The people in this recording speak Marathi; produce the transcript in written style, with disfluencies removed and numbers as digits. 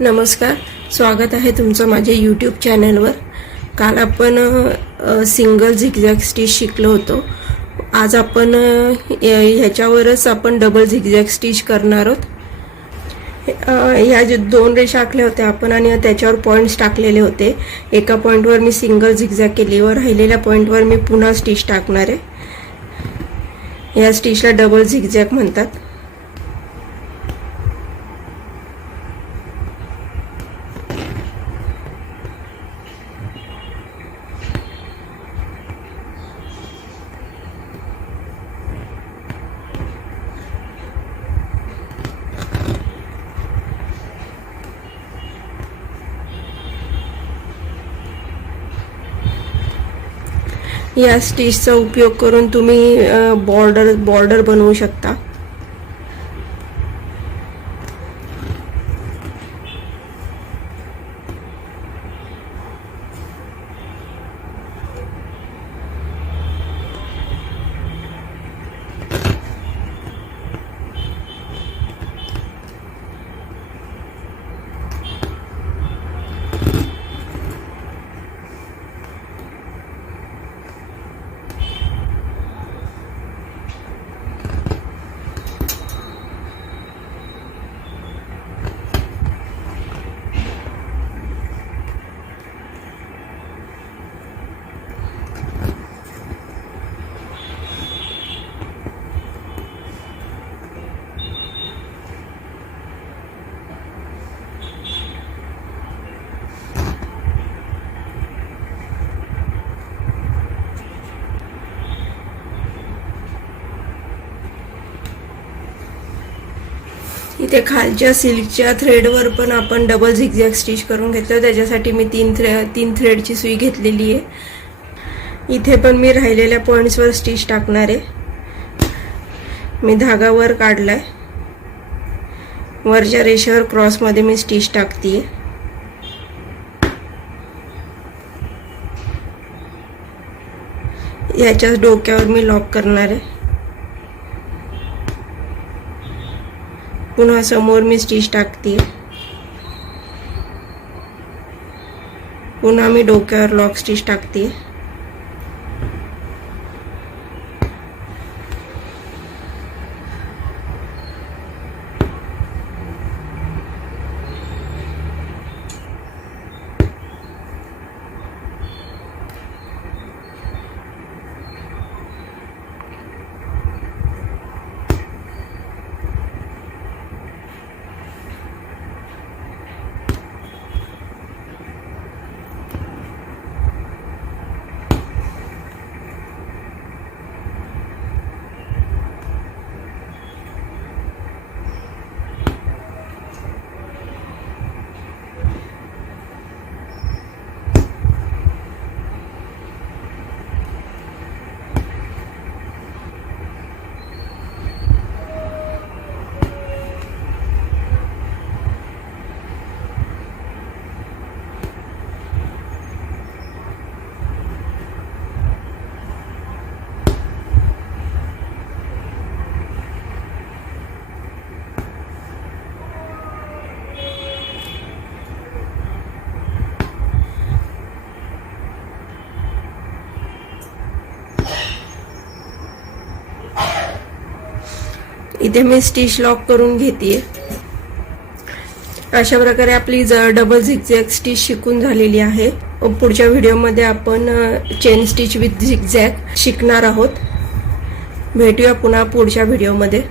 नमस्कार, स्वागत आहे तुमचं माझ्या यूट्यूब चॅनलवर। काल आपण सिंगल झिगझॅग स्टिच शिकलो होतो। आज आपण ह्याच्यावरच आपण डबल झिगझॅग स्टिच करणार आहोत। ह्या जे दोन रेषा आखल्या होत्या आपण आणि त्याच्यावर पॉइंट्स टाकलेले होते। एका पॉइंटवर मी सिंगल झिगझॅग केली व राहिलेल्या पॉइंटवर मी पुन्हा स्टिच टाकणार आहे। या स्टिचला डबल झिगझॅग म्हणतात। या स्टिचचा उपयोग करून तुम्ही बॉर्डर बनवू शकता। इथे खालच्या सिल्कच्या थ्रेडवर पण आपण डबल झिगझॅग स्टिच करून घेतलं। त्याच्यासाठी मी तीन थ्रेडची सुई घेतलेली आहे। इथे पण मी राहिलेल्या पॉइंट्सवर स्टिच टाकणार आहे। मी धागा वर काढलाय, वरच्या रेषेवर क्रॉस मध्ये मी स्टिच टाकतेय। याच्याच डोक्यावर मी लॉक करणार आहे। पुन्हा समोर मी स्टिच टाकते, पुन्हा मी डोक्यावर लॉक स्टिच टाकते। इथे मी स्टिच लॉक करून घेतेय। अशा प्रकारे आपली डबल झिगझॅग स्टिच शिकून झालेली आहे। पुढच्या व्हिडिओमध्ये आपण चेन स्टिच विथ झिगझॅग शिकणार आहोत। भेटूया पुन्हा पुढच्या व्हिडिओमध्ये।